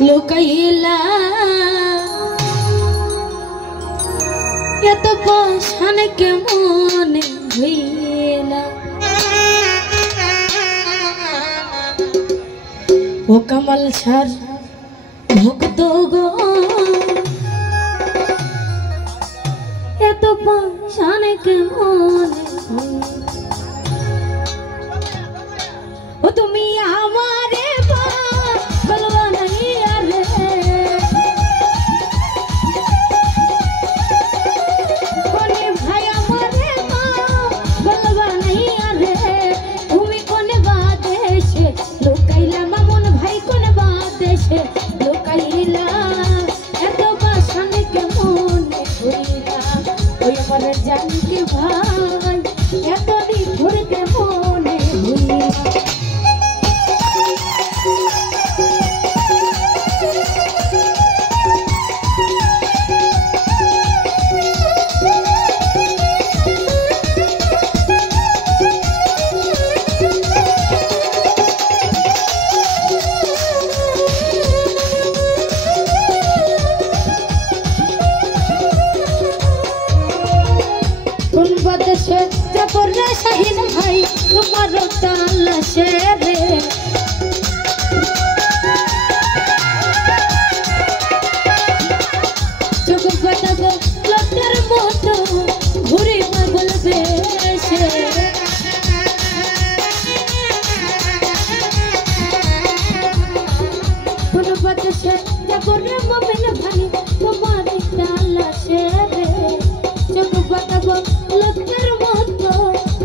লুকাইলা এত পাশান কেমন হইলা ও কমল ছাড় ভক্ত গো এত পাশান কেমন ও তুমি আমারে বলবা নাই আরে কোনে ভাই আমারে বলবা নাই আরে তুমি কোনে বাদেশে লুকাইলা মামুন ভাই কোনে বাদেশে লুকাইলা এত বাসন কেমন হইলা ওই আমার জানকে ভাই এত নিঠুর কেমন হইলা শাহিন ভাই তোমার তালাশে রে চোখ পাতাবো লটার মতো ঘুরে পাগল বেশে কোন বাতাসে যাব রে মমিন ভাই তোমার তালাশে রে চোখ পাতাবো লটার মতো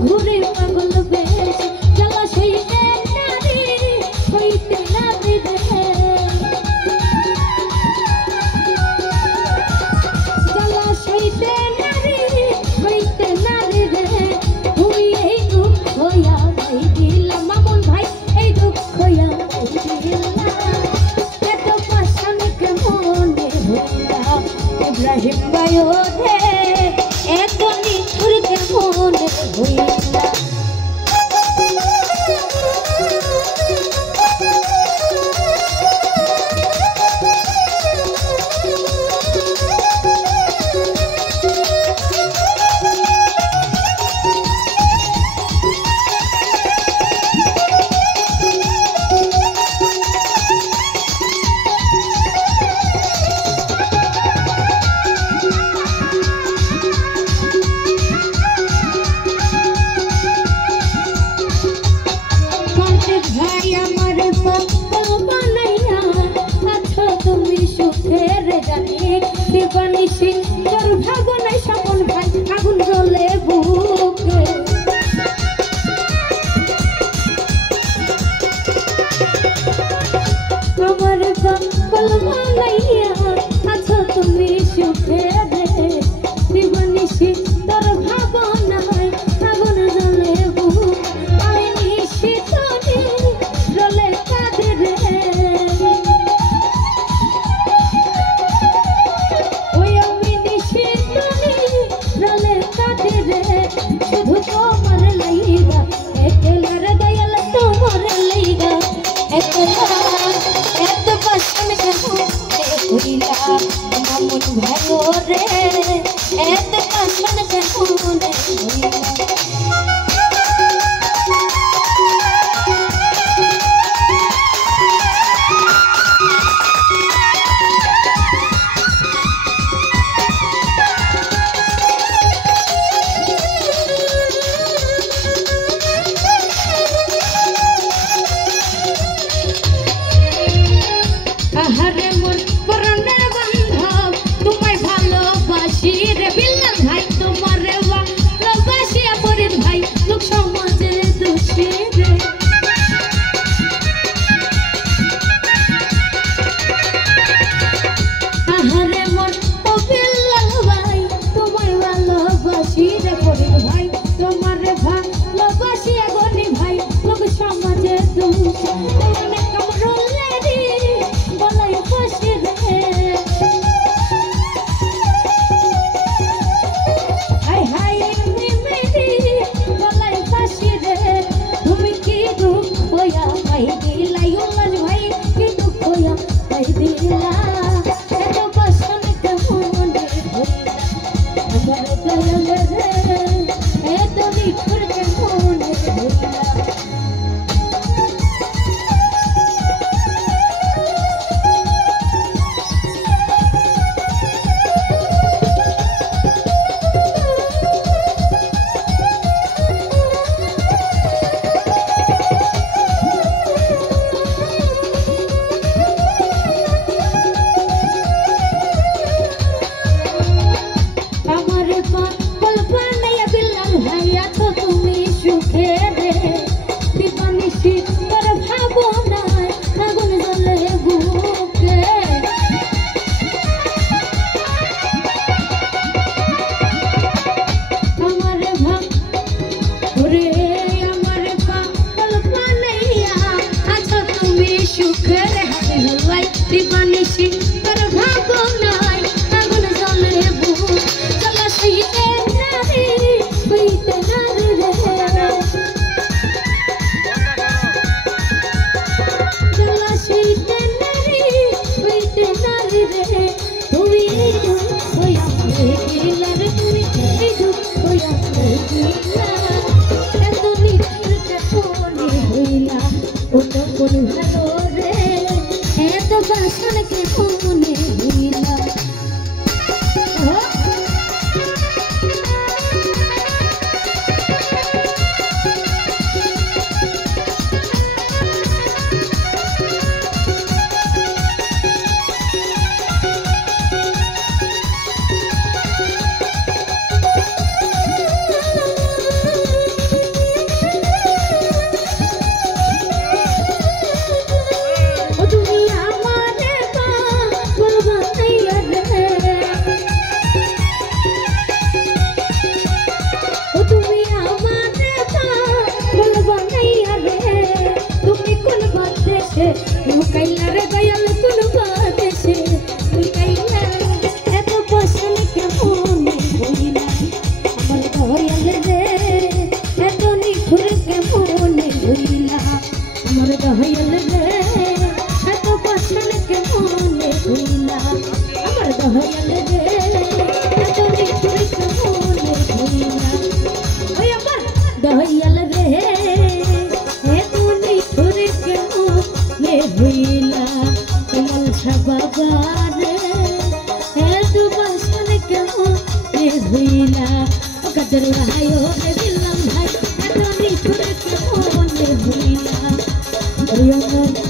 ঘুরে পাগল বেশ জ্বালা সইতে নারী হইতে নারী রে জ্বালা সইতে নারী হইতে নারী রে তুমি এই দুঃখ আমায় দিলাম মামুন ভাই এই দুঃখ আমায় দিলাম এত পাশান কেমন হইলা ইব্রাহিম ভাই ওরে এত নিঠুর কেমন হইলা মামুন ভাই রে এত পাশান কেমন হইলা আহারে মোর পরনের বান্ধব তোমায় ভালোবাসি রে বিল্লাল ভাই তোমারে ভালোবাসি ফরিদ ভাই লোক সমাজে দোষী রে আহারে মোর বিল্লাল ভাই তোমায় ভালোবাসি রে ফরিদ ভাই তোমারে ভালোবাসি গনি ভাই লোক সমাজে দোষী তোমারে কামরুল রে বলাই বসে রে ধুলাই দিলা এত বাসন কেমনে ভুলা আমার দয়াল রে এত নিঠুর কেমনে ভুলা Hãy subscribe cho kênh Ghiền Mì Gõ để không bỏ lỡ những video hấp dẫn.